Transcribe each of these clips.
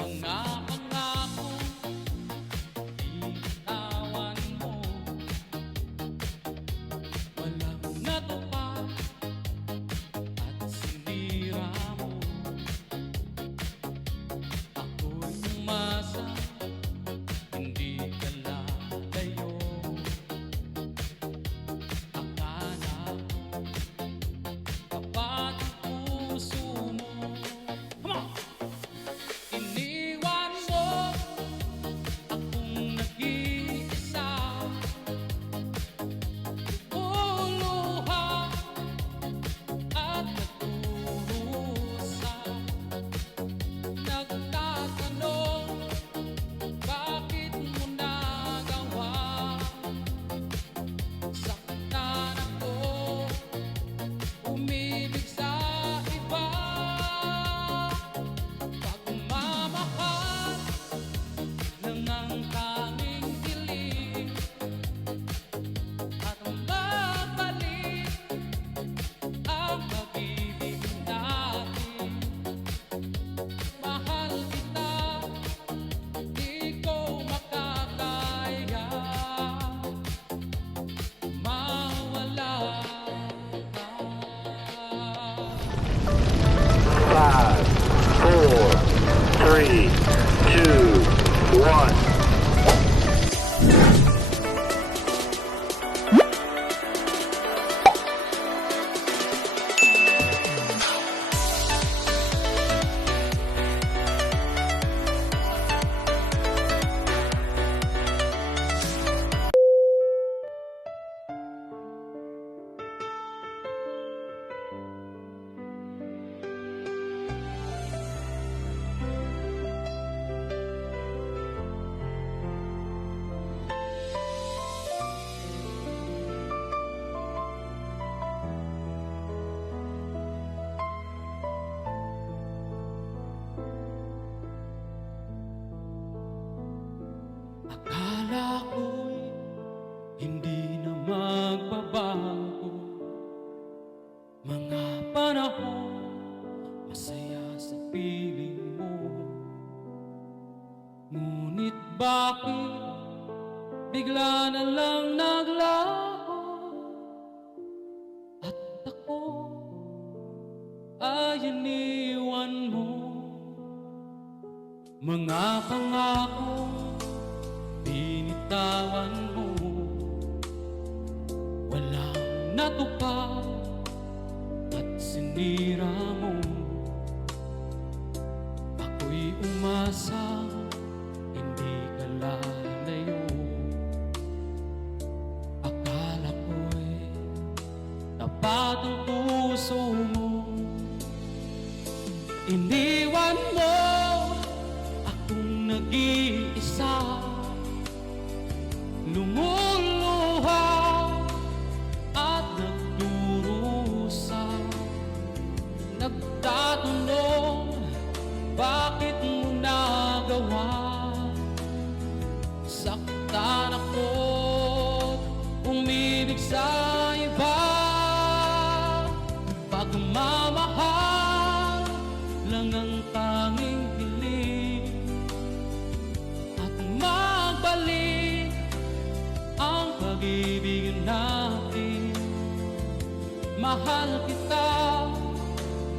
Mga pangako binitawan mo, walang natupad at sinira mo. Ako'y umasa, hindi ka lalayo. Akala ko tapat ang puso mo. Come on! Iniwan mo akong nag-iisa, uluha at nagdurusa. Nagtatanong, bakit mo nagawa? Saktan ako, umibig sa iba. Pagmamahal lang ang tanging hiling, at magbalik ang pag-ibig natin. Mahal kita, di ko makakaya mawala ka. 5, 4, 3, 2, 1. Akala ko'y hindi na magbabago, mga panahon masaya sa piling mo. Ngunit bakit bigla na lang naglaho, at ako ay iniwan mo. Mga pangako binitawan mo, walang natupad at sinira mo. Ako'y umasa, hindi ka lalayo. Akala ko'y tapat ang puso mo. Iniwan mo akong nag-iisa, lumuluha at nagdurusa. Nagtatanong, bakit mo nagawa? Saktan ako't umibig sa iba. Pagmamahal lang ang tanging hiling, at magbalik ang pag-ibig natin. Mahal kita,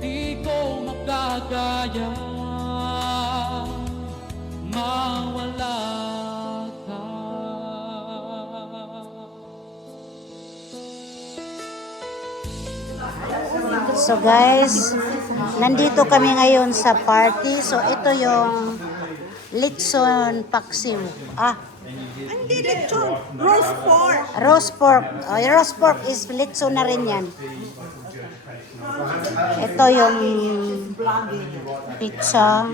di ko makagaya mawala ka. So guys, nandito kami ngayon sa party. So ito yung Litson Paksiw. Hindi lechon, roast pork. Roast pork. Roast pork is litson na rin yan. Ito yung pizza.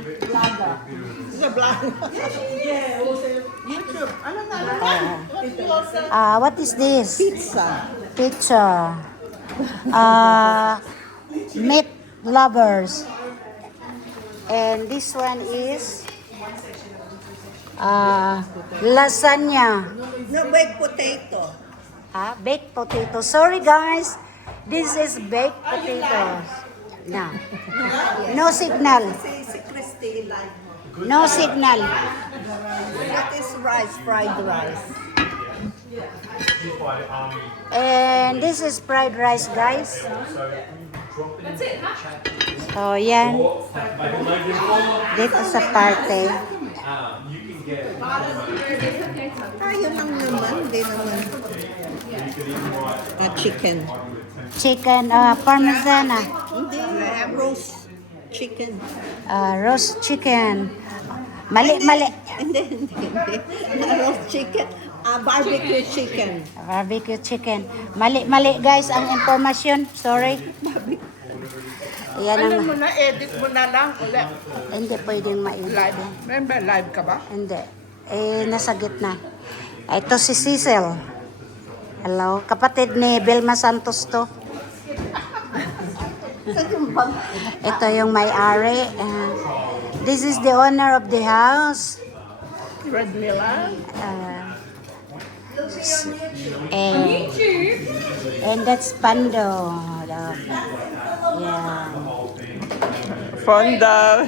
Sa vlog. YouTube. Ano na? What is this? Pizza. Pizza. Meat lovers. And this one is lasagna. No baked potato. Baked potato. Sorry guys, this is baked potatoes. No signal. Si Christy live mo. No signal. That is rice, fried rice. And this is fried rice, guys. So, yan. Dito sa party. Yun lang naman. Hindi naman. Chicken. Chicken, parmesan, Hindi. Roast chicken. roast chicken. Mali. Hindi. Roast chicken. Barbecue chicken. Barbecue chicken. Mali, guys, ang impormasyon. Sorry. Yan ang... na-edit mo na lang ulit. Hindi pwedeng ma-edit. Remember, live ka ba? Hindi. Nasa gitna. Ito si Cecil. Hello. Kapatid ni Vilma Santos to. Ito yung may-ari. This is the owner of the house. Red Miller. And that's Pando. Yeah. Fonda.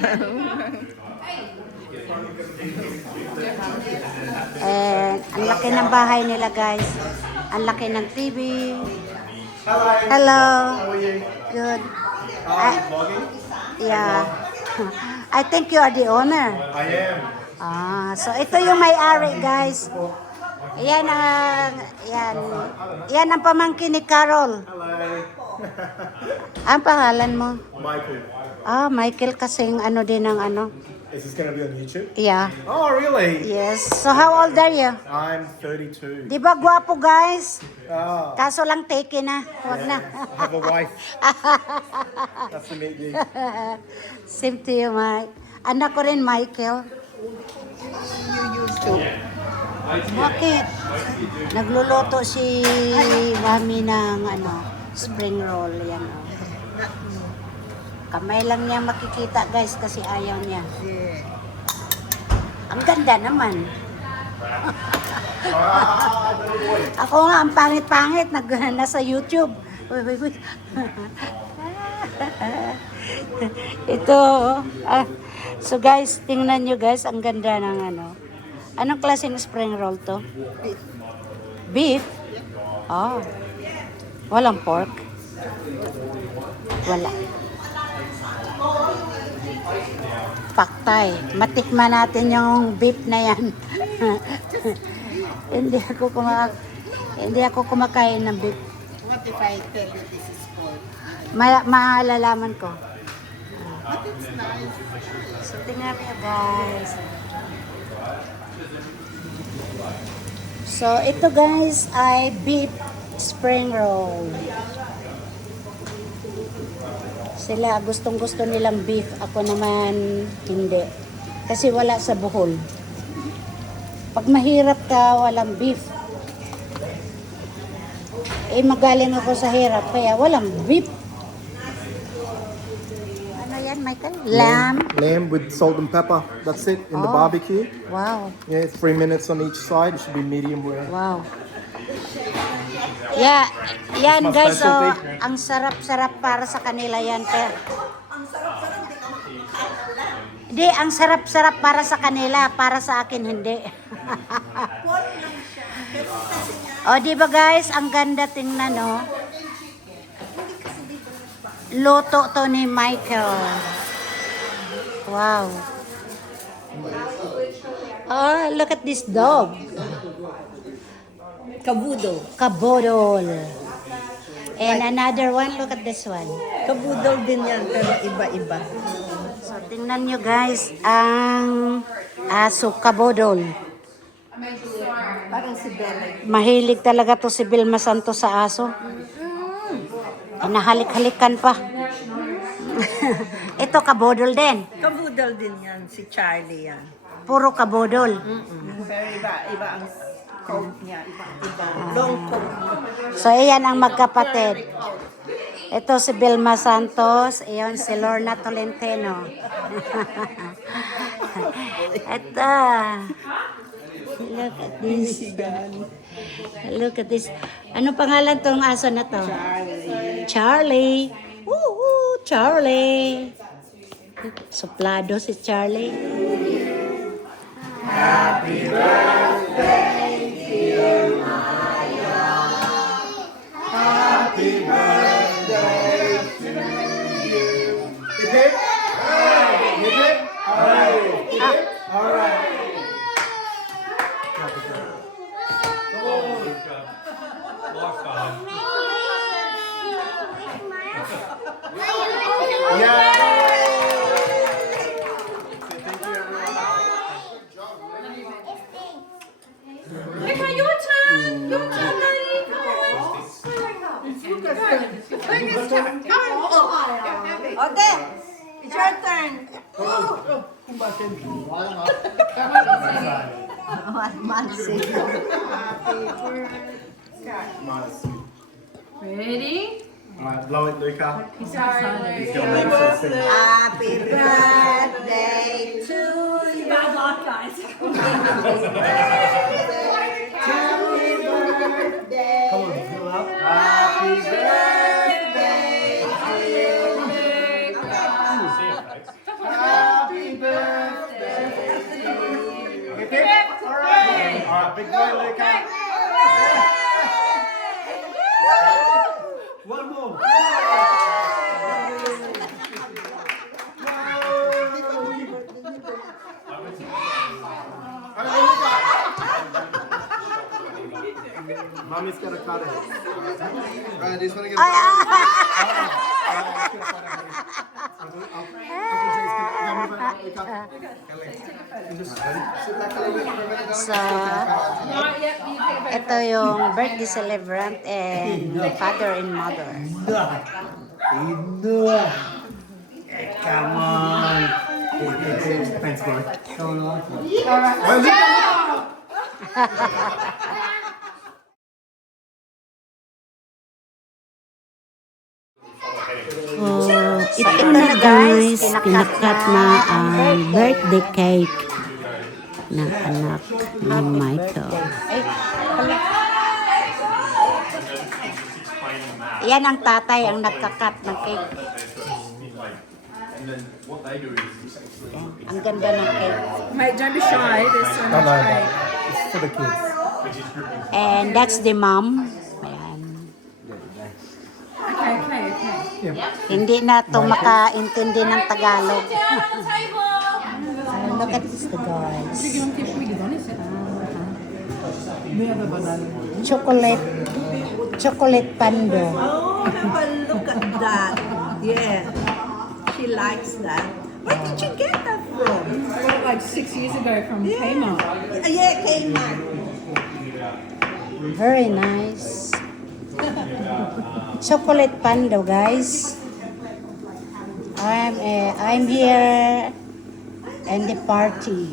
And ang laki ng bahay nila, guys. Ang laki ng TV. Hello. Good. Yeah. I think you are the owner. I am. So ito yung may-ari, guys. Yan ang pamangkin ni Carol. Ang pangalan mo? Michael. Michael, kasing ano din ang ano. Is this going to be on YouTube? Yeah. Oh, really? Yes. So how old are you? I'm 32. Di ba gwapo, guys? Ah, Kaso lang take na. Huwag na. I have a wife. Nice to meet you. Same to you, Mike. Anak ko rin, Michael. Bakit? Nagluluto si Mami ng spring roll. Yan, oh. Kamay lang niya makikita, guys, kasi ayaw niya. Ang ganda naman. Ako nga, ang pangit-pangit. Nasa YouTube. Uy. Ito. So guys, tingnan nyo, guys. Ang ganda ng Anong klaseng spring roll to? Beef? Oh. Walang pork? Wala. Paktay. Matikman natin yung beef na yan. Hindi ako kumakain ng beef. What if I tell you this is pork? Maalalaman ko. But it's nice. So, tingnan niyo, guys. So, ito, guys, ay beef spring roll. Sila, gustong-gusto nilang beef. Ako naman, hindi. Kasi wala sa Bohol. Pag mahirap ka, walang beef. Magaling ako sa hirap, kaya walang beef. Ano yan, Michael? Lamb? Lamb with salt and pepper. That's it in the barbecue. Wow. Yeah, 3 minutes on each side. It should be medium rare. Wow. Yeah, yan Mas guys, so specialty. ang sarap-sarap para sa kanila yan. Pero, hindi, ang sarap-sarap para sa kanila, para sa akin hindi. O, di ba guys, ang ganda tingnan, no? Luto to ni Michael. Wow. Oh, look at this dog. Kabudol. And another one, look at this one. Kabudol din yan, pero iba-iba. So, tingnan nyo guys, ang aso, kabudol. Parang si Bella. Mahilig talaga to si Vilma Santos sa aso. Nahalik-halikan pa. Ito, kabudol din. Kabudol din yan, si Charlie yan. Puro kabudol. Pero iba ang coat niya. Iba. Long coat. So, iyan ang magkapatid. Ito si Vilma Santos. Iyon si Lorna Tolentino. Ito. Look at this. Look at this. Ano pangalan tong aso na to? Charlie. Woo, Charlie. Suplado si Charlie. Mansi. Ready? Alright, blow it, Luca. Sorry. He's gonna make sure to sing. Happy birthday to you. Bad luck, guys. Happy birthday. Come on, fill up. Happy birthday to you. Happy birthday to you. Okay, alright. Alright, big boy, Luca. One more. Mommy's gonna cut it. Alright, this one again. So, ito yung birthday celebrant and father and mother. Come on. Thanks, boy. Ito na guys, pinakat na ang birthday cake ng anak ni Michael. Yan ang tatay ang nagkakat ng cake. Ang ganda ng cake. Mate, don't be shy. There's so much cake. It's for the kids. And that's the mom. Ayan. Okay. Hindi na ito makaintindi ng Tagalog. Look at this, guys. Chocolate pando. Oh, look at that. Yeah. She likes that. Where did you get that from? Like 6 years ago from Kmart. Yeah, Kmart. Very nice. Chocolate pando, guys. I'm here in the party.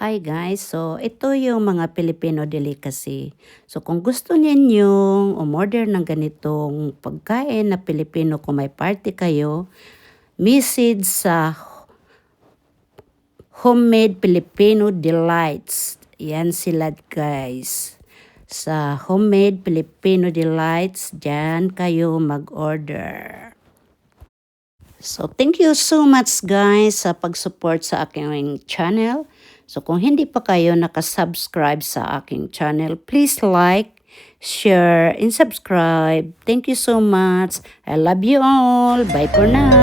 Hi guys, so ito yung mga Filipino delicacy. So kung gusto ninyong umorder ng ganitong pagkain na Filipino, kung may party kayo, message sa Homemade Filipino Delights. Yan sila guys. Sa Homemade Filipino Delights, dyan kayo mag-order. So thank you so much guys sa pag-support sa aking channel. So kung hindi pa kayo nakasubscribe sa aking channel, please like, share, and subscribe. Thank you so much. I love you all. Bye for now.